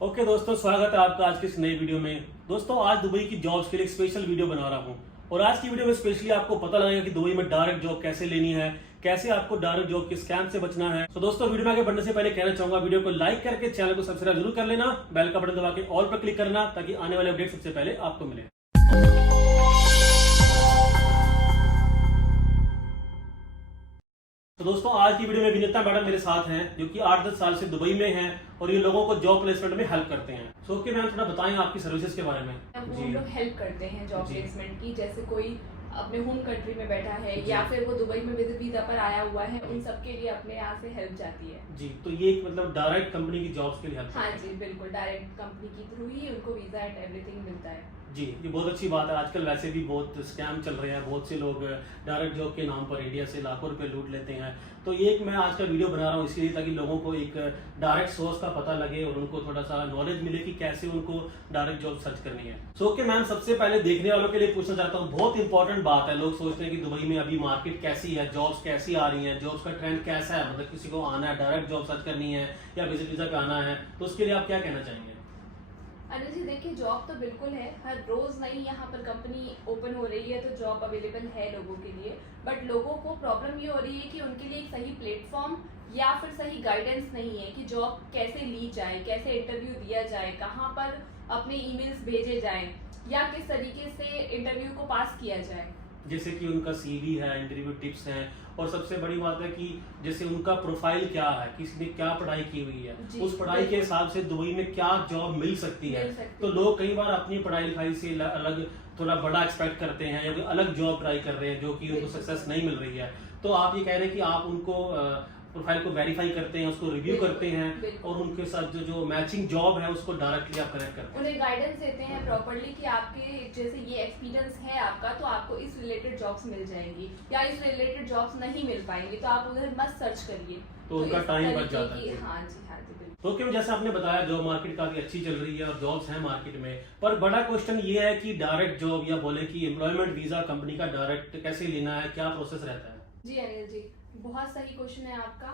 Okay दोस्तों, स्वागत है आपका आज की इस नई वीडियो में। दोस्तों, आज दुबई की जॉब्स के लिए एक स्पेशल वीडियो बना रहा हूं और आज की वीडियो में स्पेशली आपको पता लगेगा कि दुबई में डायरेक्ट जॉब कैसे लेनी है, कैसे आपको डायरेक्ट जॉब के स्कैम से बचना है। तो दोस्तों, वीडियो में आगे बढ़ने से पहले कहना चाहूंगा, वीडियो को लाइक करके चैनल को सब्सक्राइब जरूर कर लेना, बेल का बटन दबा के ऑल पर क्लिक करना ताकि आने वाले अपडेट सबसे पहले आपको मिले। तो दोस्तों, आज की वीडियो में विनीता मैडम मेरे साथ हैं जो कि 8-10 साल से दुबई में हैं और ये लोगों को जॉब प्लेसमेंट में हेल्प करते हैं। सो कि मैम थोड़ा बताएं आपकी सर्विसेज के बारे में। वो लोग हेल्प करते हैं जॉब प्लेसमेंट की, जैसे कोई अपने होम कंट्री में बैठा है या फिर वो दुबई में विजिट वीजा पर आया हुआ है, उन सब के लिए अपने यहाँ से हेल्प जाती है। जी, तो ये मतलब डायरेक्ट कंपनी की जॉब्स के लिए हेल्प। हाँ जी, बिल्कुल डायरेक्ट कंपनी के थ्रू ही उनको वीजा एंड एवरीथिंग मिलता है। जी, ये बहुत अच्छी बात है। आजकल वैसे भी बहुत स्कैम चल रहे हैं, बहुत से लोग डायरेक्ट जॉब के नाम पर इंडिया से लाखों रुपए लूट लेते हैं। तो ये एक मैं आज का वीडियो बना रहा हूँ इसलिए ताकि लोगों को एक डायरेक्ट सोर्स का पता लगे और उनको थोड़ा सा नॉलेज मिले कि कैसे उनको डायरेक्ट जॉब सर्च करनी है। सो ओके मैम, सबसे पहले देखने वालों के लिए पूछना चाहता हूँ, बहुत इंपॉर्टेंट बात है। लोग सोचते हैं कि दुबई में अभी मार्केट कैसी है, जॉब्स कैसी आ रही है, जॉब्स का ट्रेंड कैसा है, मतलब किसी को आना है डायरेक्ट जॉब सर्च करनी है या विजिट वीजा पे आना है, तो उसके लिए आप क्या कहना चाहेंगे? अनिल जी, देखिए जॉब तो बिल्कुल है, हर रोज नई यहाँ पर कंपनी ओपन हो रही है तो जॉब अवेलेबल है लोगों के लिए। बट लोगों को प्रॉब्लम ये हो रही है कि उनके लिए एक सही प्लेटफॉर्म या फिर सही गाइडेंस नहीं है कि जॉब कैसे ली जाए, कैसे इंटरव्यू दिया जाए, कहाँ पर अपने ईमेल्स भेजे जाएं या किस तरीके से इंटरव्यू को पास किया जाए। जैसे कि उनका सीवी है, इंटरव्यू टिप्स हैं, और सबसे बड़ी बात है कि जैसे उनका प्रोफाइल क्या है, किसी ने क्या पढ़ाई की हुई है, उस पढ़ाई के हिसाब से दुबई में क्या जॉब मिल सकती है। तो लोग कई बार अपनी पढ़ाई लिखाई से अलग थोड़ा बड़ा एक्सपेक्ट करते हैं या कोई अलग जॉब ट्राई कर रहे हैं जो कि उनको सक्सेस नहीं मिल रही है। तो आप ये कह रहे हैं कि आप उनको प्रोफाइल को वेरीफाई करते हैं, उसको रिव्यू करते हैं और उनके साथ जो मैचिंग जॉब है उसको डायरेक्टली आप कनेक्ट करते हैं, उन्हें गाइडेंस देते हैं प्रॉपर्ली कि आपके जैसे ये एक्सपीरियंस है आपका तो आपको इस रिलेटेड जॉब्स मिल जाएंगी या इस रिलेटेड जॉब्स नहीं मिल पाएंगी तो आप उधर मत सर्च करिए। तो उनका टाइम बच जाता है। हाँ जी, हाँ जी, बिल्कुल। तो क्यों, जैसे आपने बताया जॉब मार्केट काफी अच्छी चल रही है और जॉब्स हैं मार्केट में, पर बड़ा क्वेश्चन ये है कि डायरेक्ट जॉब या बोले कि एम्प्लॉयमेंट वीजा कंपनी का डायरेक्ट कैसे लेना है, क्या प्रोसेस रहता है? जी अनिल जी, बहुत सही क्वेश्चन है आपका।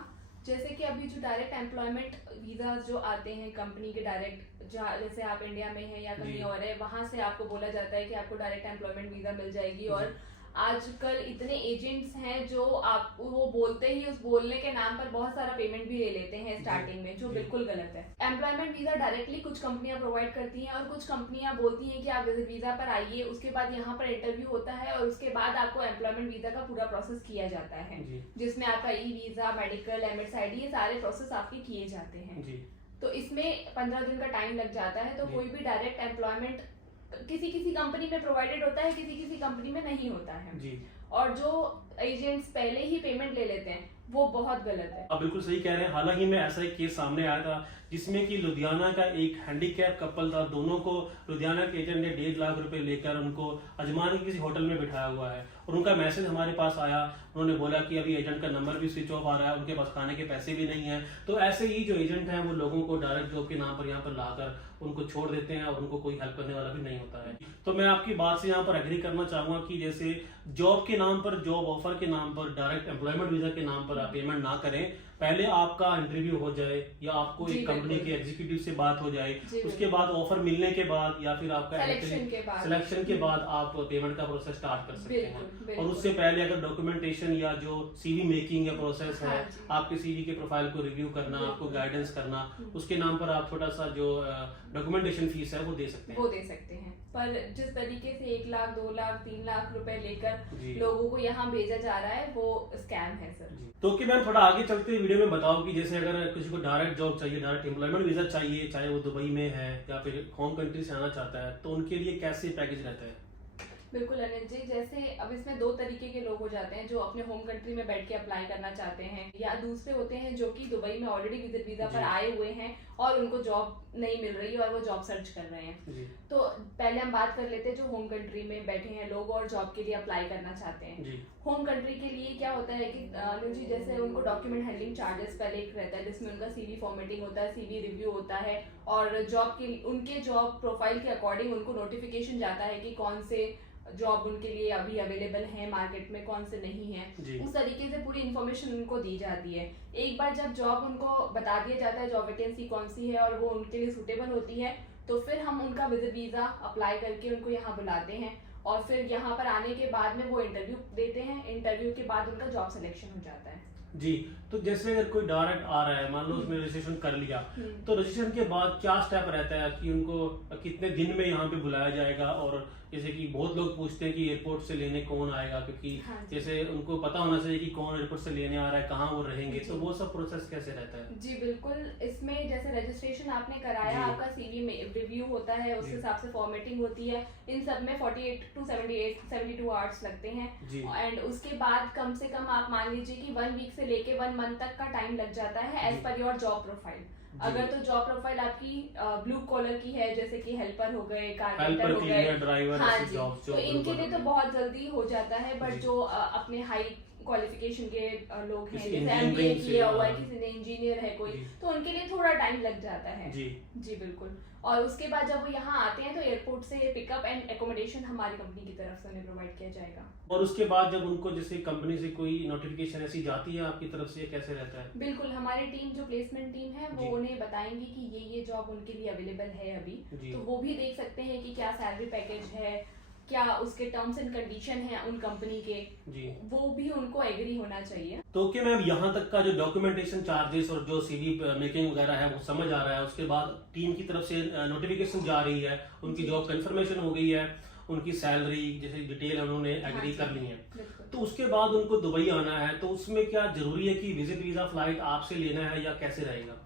जैसे कि अभी जो डायरेक्ट एम्प्लॉयमेंट वीजा जो आते हैं कंपनी के डायरेक्ट, जैसे आप इंडिया में हैं या कहीं और है, वहां से आपको बोला जाता है कि आपको डायरेक्ट एम्प्लॉयमेंट वीजा मिल जाएगी। और आजकल इतने एजेंट्स हैं जो आप वो बोलते ही उस बोलने के नाम पर बहुत सारा पेमेंट भी ले लेते हैं स्टार्टिंग में, जो बिल्कुल गलत है। एम्प्लॉयमेंट वीजा डायरेक्टली कुछ कंपनियां प्रोवाइड करती हैं और कुछ कंपनियां बोलती हैं कि आप वीजा पर आइए, उसके बाद यहाँ पर इंटरव्यू होता है और उसके बाद आपको एम्प्लॉयमेंट वीजा का पूरा प्रोसेस किया जाता है, जिसमें आपका e visa, medical, MS ID, ये सारे प्रोसेस आपके किए जाते हैं। तो इसमें 15 दिन का टाइम लग जाता है। तो कोई भी डायरेक्ट एम्प्लॉयमेंट किसी किसी कंपनी में प्रोवाइडेड होता है, किसी किसी कंपनी में नहीं होता है जी। और जो एजेंट्स पहले ही पेमेंट ले लेते हैं वो बहुत गलत है। आप बिल्कुल सही कह रहे हैं। हालांकि में ऐसा एक केस सामने आया था जिसमें कि लुधियाना का एक हैंडीकैप कपल था, दोनों को लुधियाना के एजेंट ने 1.5 लाख रुपए लेकर उनको अजमान के किसी होटल में बिठाया हुआ है और उनका मैसेज हमारे पास आया। उन्होंने बोला कि अभी एजेंट का नंबर भी स्विच ऑफ आ रहा है, उनके पास खाने के पैसे भी नहीं है। तो ऐसे ही जो एजेंट हैं वो लोगों को डायरेक्ट जॉब के नाम पर यहाँ पर लाकर उनको छोड़ देते हैं और उनको कोई हेल्प करने वाला भी नहीं होता है। तो मैं आपकी बात से यहाँ पर एग्री करना चाहूंगा कि जैसे जॉब के नाम पर, जॉब ऑफर के नाम पर, डायरेक्ट एम्प्लॉयमेंट वीजा के नाम पर आप पेमेंट ना करें। पहले आपका इंटरव्यू हो जाए या आपको एक कंपनी के एग्जीक्यूटिव से बात हो जाए, उसके बाद ऑफर मिलने के बाद या फिर आपका सिलेक्शन के बाद आप पेमेंट का प्रोसेस स्टार्ट कर सकते हैं। और उससे पहले अगर डॉक्यूमेंटेशन या जो सीवी मेकिंग या प्रोसेस है, आपके सीवी के प्रोफाइल को रिव्यू करना, आपको गाइडेंस करना, उसके नाम पर आप छोटा सा जो डॉक्यूमेंटेशन फीस है वो दे सकते हैं। पर जिस तरीके से 1 लाख, 2 लाख, 3 लाख रुपए लेकर लोगों को यहाँ भेजा जा रहा है वो स्कैम है सर। तो कि मैम थोड़ा आगे चलते हुए वीडियो में बताओ कि जैसे अगर किसी को डायरेक्ट जॉब चाहिए, डायरेक्ट एम्प्लॉयमेंट वीजा चाहिए, चाहे वो दुबई में है या फिर होम कंट्री से आना चाहता है, तो उनके लिए कैसे पैकेज रहता है? बिल्कुल अनिल जी, जैसे अब इसमें 2 तरीके के लोग हो जाते हैं, जो अपने होम कंट्री में बैठ के अप्लाई करना चाहते हैं, या दूसरे होते हैं जो कि दुबई में ऑलरेडी विजिट वीजा पर आए हुए हैं और उनको जॉब नहीं मिल रही और वो जॉब सर्च कर रहे हैं। तो पहले हम बात कर लेते हैं जो होम कंट्री में बैठे हैं लोग और जॉब के लिए अप्लाई करना चाहते हैं। होम कंट्री के लिए क्या होता है कि अनिल जी, जैसे उनको डॉक्यूमेंट हैंडलिंग चार्जेस पहले एक रहता है जिसमें उनका सीवी फॉर्मेटिंग होता है, सीवी रिव्यू होता है और जॉब के उनके जॉब प्रोफाइल के अकॉर्डिंग उनको नोटिफिकेशन जाता है कि कौन से जॉब उनके लिए अभी अवेलेबल है मार्केट में, कौन से नहीं है, जी। उस तरीके से पूरी इन्फॉर्मेशन उनको दी जाती है। एक बार जब जॉब उनको बता दिया जाता है जॉब वैकेंसी कौन सी है और वो उनके लिए सूटेबल होती है, तो फिर हम उनका विजिट वीज़ा अप्लाई करके उनको यहाँ बुलाते हैं और फिर यहाँ पर आने के बाद में वो इंटरव्यू देते हैं। इंटरव्यू के बाद उनका जॉब सिलेक्शन हो जाता है। जी। तो जैसे अगर कोई डायरेक्ट आ रहा है, मान लो उसने रजिस्ट्रेशन कर लिया, तो रजिस्ट्रेशन के बाद क्या स्टेप रहता है कि उनको कितने दिन में यहाँ पे बुलाया जाएगा? और जैसे कि बहुत लोग पूछते हैं कि एयरपोर्ट से लेने कौन आएगा, क्योंकि हाँ जी। जैसे उनको पता होना चाहिए कि कौन एयरपोर्ट से लेने आ रहा है, कहाँ वो रहेंगे, तो वो सब प्रोसेस कैसे रहता है? जी बिल्कुल, इसमें जैसे रजिस्ट्रेशन आपने कराया, जी। आपका सीवी में रिव्यू होता है, उस जी। हिसाब से फॉर्मेटिंग होती है। इन सब में 48 टू 72 आवर्स लगते हैं जी। एंड उसके बाद कम से कम आप मान लीजिए कि 1 वीक से लेके 1 मंथ तक का टाइम लग जाता है as ji. Per your job profile. अगर तो जॉब प्रोफाइल आपकी ब्लू कॉलर की है, जैसे कि हेल्पर हो गए, कारपेंटर हेल्पर, हो गए, क्लीनर, ड्राइवर, हाँ ऐसी जी, जॉब्स तो जो इनके लिए तो बहुत जल्दी हो जाता है। बट जी। जो अपने हाई क्वालिफिकेशन के लोग हैं, किसी जैसे engineering MBA से, किया हुआ है, हाँ। किसी ने इंजीनियर है कोई, जी। तो उनके लिए थोड़ा टाइम लग जाता है। जी। जी बिल्कुल। और उसके बाद जब वो यहाँ आते हैं तो एयरपोर्ट से पिकअप एंड एकोमोडेशन हमारी कंपनी की तरफ से उन्हें प्रोवाइड किया जाएगा। और उसके बाद जब उनको जैसे कंपनी से कोई नोटिफिकेशन ऐसी जाती है आपकी तरफ से, ये कैसे रहता है? बिल्कुल, हमारी टीम जो प्लेसमेंट टीम है जी। वो उन्हें बताएंगी कि ये जॉब उनके लिए अवेलेबल है अभी, जी। तो वो भी देख सकते हैं कि क्या सैलरी पैकेज है, क्या उसके टर्म्स एंड कंडीशन है उन कंपनी के, जी। वो भी उनको एग्री होना चाहिए। तो ओके मैम, यहाँ तक का जो डॉक्यूमेंटेशन चार्जेस और जो सीवी मेकिंग वगैरह है वो समझ आ रहा है। उसके बाद टीम की तरफ से नोटिफिकेशन जा रही है, उनकी जी। जॉब कंफर्मेशन हो गई है, उनकी सैलरी जैसे डिटेल उन्होंने एग्री हाँ कर जी, ली है। बिल्कुल। तो उसके बाद उनको दुबई आना है, तो उसमें क्या जरूरी है कि विजिट वीजा फ्लाइट आपसे लेना है या कैसे रहेगा?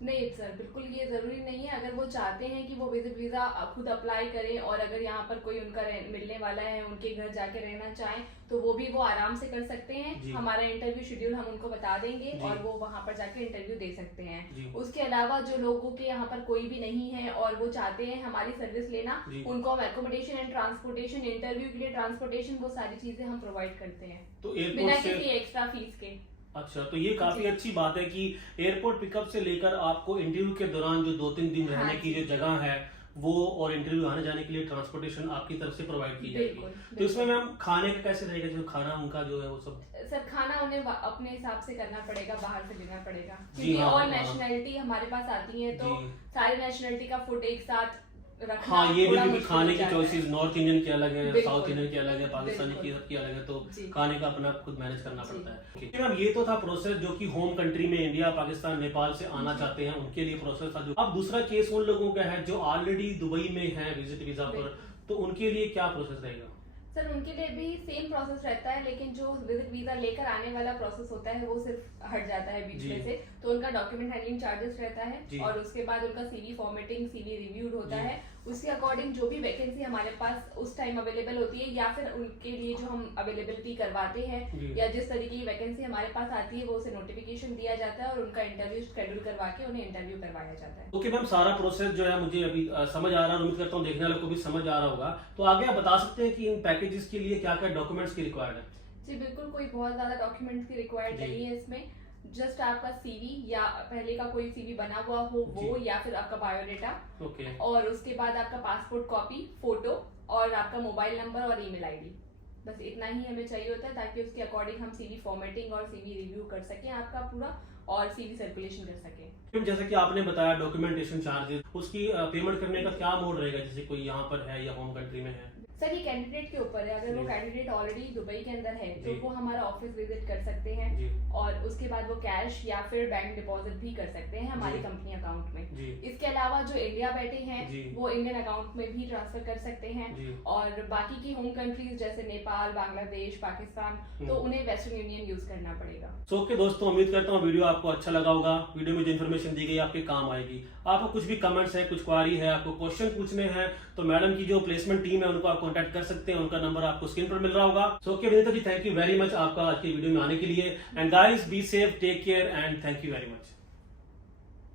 नहीं सर, बिल्कुल ये जरूरी नहीं है। अगर वो चाहते हैं कि वो विजिट वीजा खुद अप्लाई करें और अगर यहाँ पर कोई उनका मिलने वाला है, उनके घर जाके रहना चाहें, तो वो भी वो आराम से कर सकते जी। हैं। हमारा इंटरव्यू शेड्यूल हम उनको बता देंगे जी। और वो वहाँ पर जाके इंटरव्यू दे सकते हैं। जी। उसके अलावा जो लोगों के यहाँ पर कोई भी नहीं है और वो चाहते हैं हमारी सर्विस लेना, जी। उनको हम एकोमोडेशन एंड ट्रांसपोर्टेशन, इंटरव्यू के लिए ट्रांसपोर्टेशन, वो सारी चीजें हम प्रोवाइड करते हैं तो बिना एयरपोर्ट से किसी एक्स्ट्रा फीस के। अच्छा, तो ये काफी जी। अच्छी बात है कि एयरपोर्ट पिकअप से लेकर आपको इंटरव्यू के दौरान जो 2-3 दिन हाँ रहने की जी। जो जगह है वो, और इंटरव्यू आने जाने के लिए ट्रांसपोर्टेशन आपकी तरफ से प्रोवाइड की जाएगी। बिल्कुल, तो इसमें मैम खाने का कैसे रहेगा? जो खाना उनका जो है वो सब? सर खाना उन्हें अपने हिसाब से करना पड़ेगा, बाहर से लेना पड़ेगा, जी, क्योंकि हाँ, और हाँ। नेशनैलिटी हमारे पास आती है तो जी। सारी नेशनैलिटी का फूड एक साथ रखना हाँ, ये भी थोड़ा क्योंकि मुश्किल खाने हो की जाता चॉइसेस है। नॉर्थ इंडियन की अलग है, बिल्कुल। साउथ इंडियन की अलग है, पाकिस्तानी की बिल्कुल। सबकी अलग है, तो जी। खाने का अपना खुद मैनेज करना जी। पड़ता है। Okay. मैम, ये तो था प्रोसेस जो कि होम कंट्री में इंडिया, पाकिस्तान, नेपाल से आना जी। चाहते हैं उनके लिए प्रोसेस था। जो अब दूसरा केस उन लोगों का है जो ऑलरेडी दुबई में है विजिट वीजा पर, तो उनके लिए क्या प्रोसेस रहेगा? सर उनके लिए भी सेम प्रोसेस रहता है, लेकिन जो विजिट वीजा लेकर आने वाला प्रोसेस होता है वो सिर्फ हट जाता है बीच जी। में से। तो उनका डॉक्यूमेंट हैंडलिंग चार्जेस रहता जी। है और उसके बाद उनका सीवी फॉर्मेटिंग, सीवी रिव्यूड होता जी। है। उसके अकॉर्डिंग जो भी वैकेंसी हमारे पास उस टाइम अवेलेबल होती है या फिर उनके लिए जो हम अवेलेबिलिटी करवाते जी। हैं या जिस तरीके की वैकेंसी हमारे पास आती है वो उसे नोटिफिकेशन दिया जाता है और उनका इंटरव्यू शेड्यूल करवा के उन्हें इंटरव्यू करवाया जाता है। ओके मैम, सारा प्रोसेस जो है मुझे अभी समझ आ रहा है, उम्मीद करता हूँ देखने वालों को भी समझ आ रहा होगा। तो आगे आप बता सकते हैं कि इन पैकेजेस के लिए क्या क्या डॉक्यूमेंट्स की रिक्वायर्ड है? जी बिल्कुल, कोई बहुत ज्यादा डॉक्यूमेंट्स की रिक्वायर्ड जी। नहीं है इसमें। जस्ट आपका सीवी या पहले का कोई सीवी बना हुआ हो वो, जी। या फिर आपका बायोडेटा, ओके। और उसके बाद आपका पासपोर्ट कॉपी, फोटो और आपका मोबाइल नंबर और ईमेल आईडी, बस इतना ही हमें चाहिए होता है ताकि उसके अकॉर्डिंग हम सीवी फॉर्मेटिंग और सीवी रिव्यू कर सकें आपका पूरा और सीवी सर्कुलेशन कर सकें। जैसे कि आपने बताया डॉक्यूमेंटेशन चार्जेस, उसकी पेमेंट करने का क्या मोड रहेगा? जैसे कोई यहाँ पर है या होम कंट्री में है? सर ये कैंडिडेट के ऊपर है। अगर वो जी। कैंडिडेट ऑलरेडी दुबई के अंदर है तो जी। वो हमारा ऑफिस विजिट कर सकते हैं जी। और उसके बाद वो कैश या फिर बैंक डिपॉजिट भी कर सकते हैं हमारी जी। कंपनी अकाउंट में। जी। इसके अलावा जो इंडिया बैठे हैं जी। वो इंडियन अकाउंट में भी ट्रांसफर कर सकते हैं जी। और बाकी की होम कंट्रीज जैसे नेपाल, बांग्लादेश, पाकिस्तान, तो उन्हें वेस्टर्न यूनियन यूज करना पड़ेगा। सो ओके दोस्तों, उम्मीद करता हूँ वीडियो आपको अच्छा लगा होगा। वीडियो में जो इन्फॉर्मेशन दी गई आपके काम आएगी। आपको कुछ भी कमेंट्स है, कुछ क्वारी है, आपको क्वेश्चन पूछने हैं, तो मैडम की जो प्लेसमेंट टीम है उनको आप कॉन्टैक्ट कर सकते हैं। उनका नंबर आपको स्क्रीन पर मिल रहा होगा। So okay Vinita ji, thank you very much आपका आज की वीडियो में आने के लिए। And guys, be safe, take care and thank you very much.